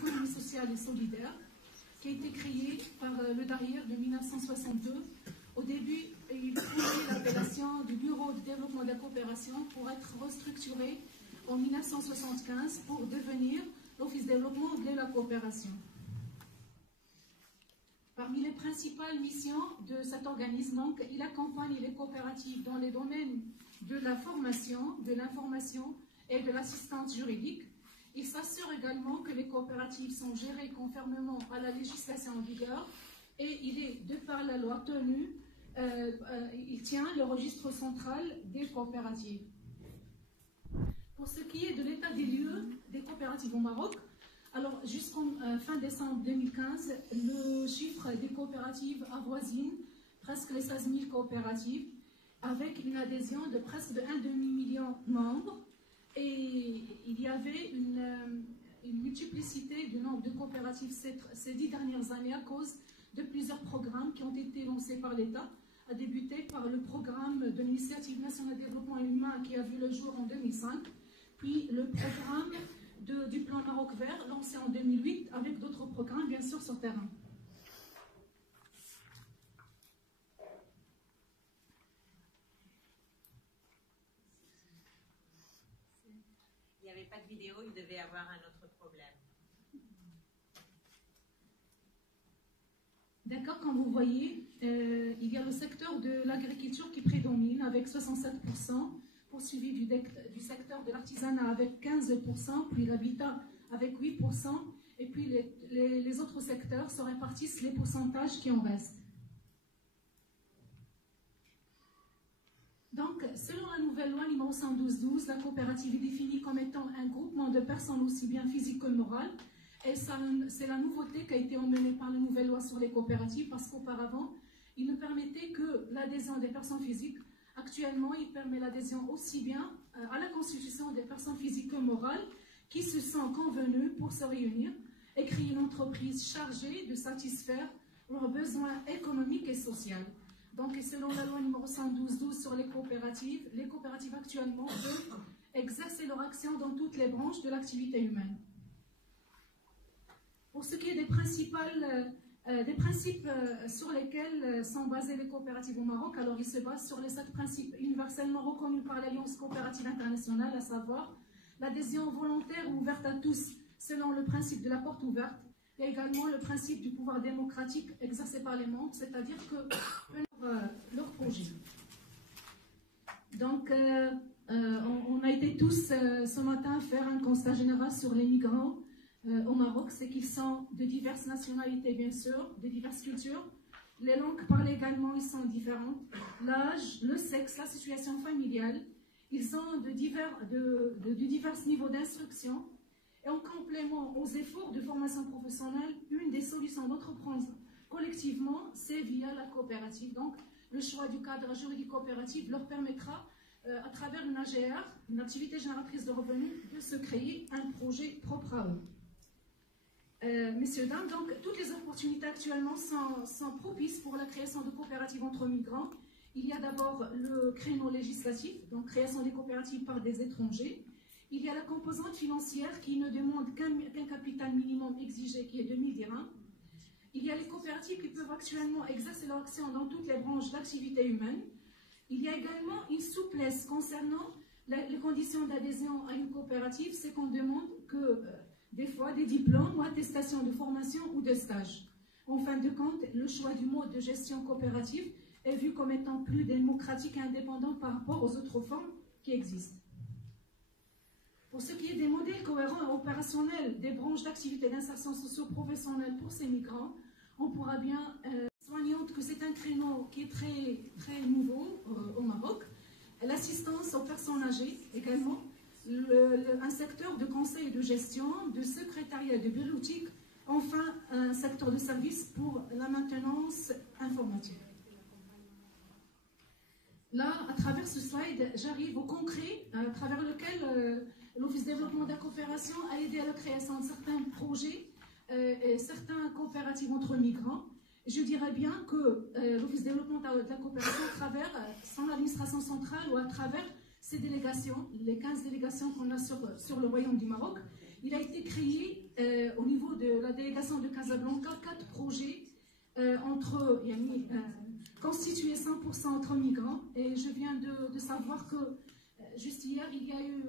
l'économie sociale et solidaire, qui a été créé par le Darir de 1962. Au début, il prenait l'appellation du Bureau de développement de la coopération pour être restructuré en 1975 pour devenir l'Office de développement de la coopération. Parmi les principales missions de cet organisme, donc, il accompagne les coopératives dans les domaines de la formation, de l'information et de l'assistance juridique. Il s'assure également que les coopératives sont gérées conformément à la législation en vigueur et il est, de par la loi, tenu, il tient le registre central des coopératives. Pour ce qui est de l'état des lieux des coopératives au Maroc, alors jusqu'en fin décembre 2015, le chiffre des coopératives avoisine presque les 16 000 coopératives, avec une adhésion de presque de 1,5 million de membres. Et il y avait une multiplicité du nombre de coopératives ces 10 dernières années à cause de plusieurs programmes qui ont été lancés par l'État, à débuter par le programme de l'Initiative nationale de développement humain qui a vu le jour en 2005, puis le programme du plan Maroc vert lancé en 2008 avec d'autres programmes bien sûr sur terrain. Il n'y avait pas de vidéo, il devait y avoir un autre problème. D'accord, comme vous voyez, il y a le secteur de l'agriculture qui prédomine avec 67%, poursuivi du secteur de l'artisanat avec 15%, puis l'habitat avec 8%, et puis les autres secteurs se répartissent les pourcentages qui en restent. Donc, selon la nouvelle loi numéro 112/12, la coopérative est définie comme étant un groupement de personnes aussi bien physiques que morales. Et c'est la nouveauté qui a été emmenée par la nouvelle loi sur les coopératives, parce qu'auparavant, il ne permettait que l'adhésion des personnes physiques. Actuellement, il permet l'adhésion aussi bien à la constitution des personnes physiques que morales qui se sentent convenues pour se réunir et créer une entreprise chargée de satisfaire leurs besoins économiques et sociaux. Donc, selon la loi numéro 112/12 sur les coopératives actuellement peuvent exercer leur action dans toutes les branches de l'activité humaine. Pour ce qui est des principes sur lesquels sont basées les coopératives au Maroc, alors ils se basent sur les 7 principes universellement reconnus par l'Alliance coopérative internationale, à savoir l'adhésion volontaire ou ouverte à tous selon le principe de la porte ouverte. Il y a également le principe du pouvoir démocratique exercé par les membres, c'est-à-dire que leur projet. Donc, on a été tous ce matin faire un constat général sur les migrants au Maroc, c'est qu'ils sont de diverses nationalités, bien sûr, de diverses cultures. Les langues parlées également, ils sont différentes. L'âge, le sexe, la situation familiale, ils ont de divers niveaux d'instruction. Et en complément aux efforts de formation professionnelle, une des solutions d'entreprendre collectivement, c'est via la coopérative. Donc, le choix du cadre juridique coopératif leur permettra, à travers une AGR, une activité génératrice de revenus, de se créer un projet propre à eux. Messieurs, dames, donc toutes les opportunités actuellement sont propices pour la création de coopératives entre migrants. Il y a d'abord le créneau législatif, donc création des coopératives par des étrangers. Il y a la composante financière qui ne demande qu'un capital minimum exigé qui est 2000 dirhams. Il y a les coopératives qui peuvent actuellement exercer leur action dans toutes les branches d'activité humaine. Il y a également une souplesse concernant les conditions d'adhésion à une coopérative, c'est qu'on demande que des fois des diplômes ou attestations de formation ou de stage. En fin de compte, le choix du mode de gestion coopérative est vu comme étant plus démocratique et indépendant par rapport aux autres formes qui existent. Pour ce qui est des modèles cohérents et opérationnels des branches d'activité d'insertion socio-professionnelle pour ces migrants, on pourra bien soigner que c'est un créneau qui est très nouveau au Maroc. L'assistance aux personnes âgées également, un secteur de conseil et de gestion, de secrétariat et de bureautique, enfin un secteur de service pour la maintenance informatique. Là, à travers ce slide, j'arrive au concret, à travers lequel l'Office de développement de la coopération a aidé à la création de certains projets et certaines coopératives entre migrants. Je dirais bien que l'Office de développement de la coopération, à travers son administration centrale ou à travers ses délégations, les 15 délégations qu'on a sur le Royaume du Maroc, il a été créé au niveau Casablanca 4 projets constitués 100% entre migrants. Et je viens de savoir que juste hier, il y a eu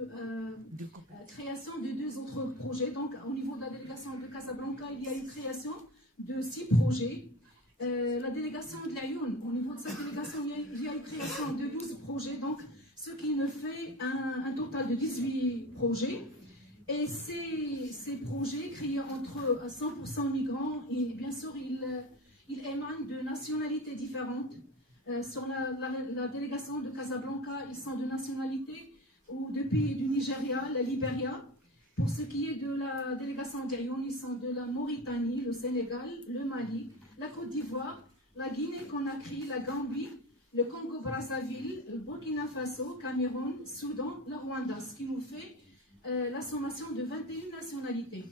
création de 2 autres projets. Donc, au niveau de la délégation de Casablanca, il y a eu création de 6 projets. La délégation de l'Ayoun, au niveau de cette délégation, il y a eu création de 12 projets. Donc, ce qui me fait un total de 18 projets. Et ces projets créés entre 100% migrants, et bien sûr, ils émanent de nationalités différentes. Sur la délégation de Casablanca, ils sont de nationalité ou de pays du Nigeria, le Libéria. Pour ce qui est de la délégation d'Ayoun, ils sont de la Mauritanie, le Sénégal, le Mali, la Côte d'Ivoire, la Guinée-Conakry, la Gambie, le Congo-Brazzaville, le Burkina Faso, Cameroun, Soudan, le Rwanda, ce qui nous fait la sommation de 21 nationalités.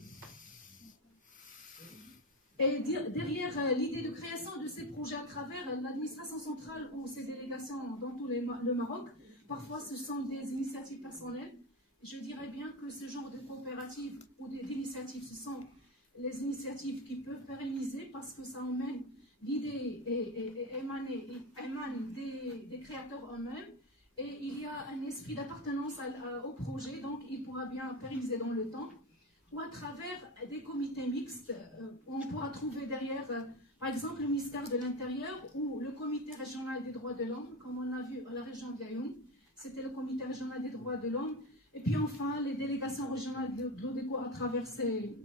Et derrière l'idée de création de ces projets à travers l'administration centrale ou ces délégations dans tout le Maroc, parfois ce sont des initiatives personnelles. Je dirais bien que ce genre de coopératives ou d'initiatives, ce sont les initiatives qui peuvent pérenniser parce que ça emmène l'idée émane des créateurs eux-mêmes et il y a un esprit d'appartenance au projet, donc il pourra bien pérenniser dans le temps. Ou à travers des comités mixtes, on pourra trouver derrière, par exemple, le ministère de l'Intérieur ou le comité régional des droits de l'homme, comme on a vu à la région d'Ayoun, c'était le comité régional des droits de l'homme, et puis enfin les délégations régionales de l'ODECO à travers ces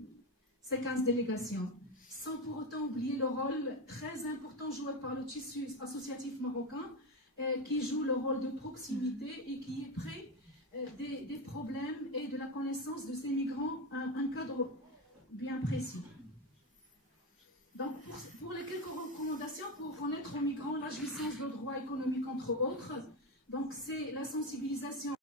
15 délégations. Sans pour autant oublier le rôle très important joué par le tissu associatif marocain, qui joue le rôle de proximité et qui est prêt des problèmes et de la connaissance de ces migrants, un cadre bien précis. Donc, pour les quelques recommandations pour reconnaître aux migrants la jouissance de droits économiques, entre autres, donc c'est la sensibilisation